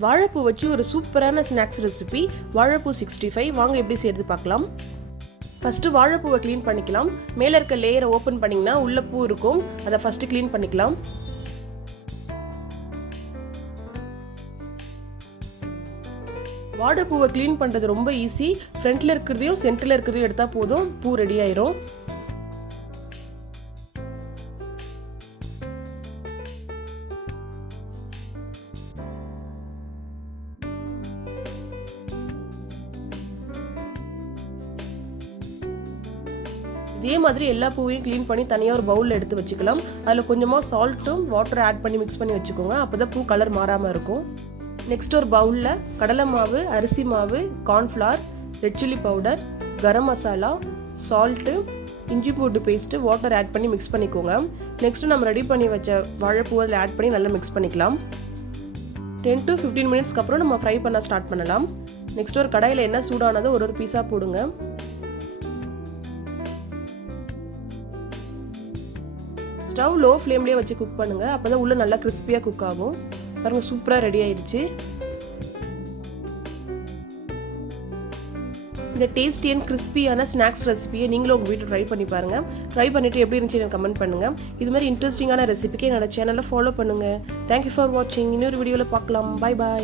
வாழைப்பூ வச்சு ஒரு சூப்பரான ஸ்நாக்ஸ் ரெசிபி வாழைப்பூ 65 வாங்க எப்படி செய்யறது பார்க்கலாம். ஃபர்ஸ்ட் வாழைப்பூவை க்ளீன் பண்ணிக்கலாம். மேலே இருக்க லேயரை ஓப்பன் பண்ணிங்கன்னா உள்ள பூ இருக்கும், அதை ஃபர்ஸ்ட் க்ளீன் பண்ணிக்கலாம். வாழைப்பூவை க்ளீன் பண்ணுறது ரொம்ப ஈஸி. ஃப்ரண்ட்ல இருக்கிறதையும் சென்டரில் இருக்கிறதையும் எடுத்தால் போதும், பூ ரெடி ஆயிரும். இதே மாதிரி எல்லா பூவையும் க்ளீன் பண்ணி தனியாக ஒரு பவுலில் எடுத்து வச்சுக்கலாம். அதில் கொஞ்சமாக சால்ட்டும் வாட்டரும் ஆட் பண்ணி மிக்ஸ் பண்ணி வச்சுக்கோங்க. அப்போ தான் பூ கலர் மாறாமல் இருக்கும். நெக்ஸ்ட் ஒரு பவுலில் கடலை மாவு, அரிசி மாவு, cornflour, red chilli powder, garam masala, salt, இஞ்சி பூண்டு பேஸ்ட்டு, வாட்டர் ஆட் பண்ணி மிக்ஸ் பண்ணிக்கோங்க. நெக்ஸ்ட்டு நம்ம ரெடி பண்ணி வச்ச வாழைப்பூ அதில் ஆட் பண்ணி நல்லா மிக்ஸ் பண்ணிக்கலாம். 10 to 15 மினிட்ஸ்க்கு அப்புறம் நம்ம ஃப்ரை பண்ண ஸ்டார்ட் பண்ணலாம். நெக்ஸ்ட் ஒரு கடாயில் எண்ணெய் சூடானதை ஒரு பீஸாக போடுங்க. ஸ்டவ் லோ ஃப்ளேம்லேயே வச்சு குக் பண்ணுங்க. அப்போதான் உள்ள நல்லா கிறிஸ்பியாக குக் ஆகும். பாருங்க, சூப்பராக ரெடி ஆயிடுச்சு. இந்த டேஸ்டி அண்ட் கிறிஸ்பியான ஸ்நாக்ஸ் ரெசிபியை நீங்களும் உங்கள் வீட்டில் ட்ரை பண்ணி பாருங்க. ட்ரை பண்ணிட்டு எப்படி இருந்துச்சு எனக்கு கமெண்ட் பண்ணுங்க. இது மாதிரி இன்ட்ரெஸ்டிங்கான ரெசிபிக்கு என்னோட சேனலை ஃபாலோ பண்ணுங்க. தேங்க்யூ ஃபார் வாட்சிங். இன்னொரு வீடியோவில் பார்க்கலாம். Bye bye.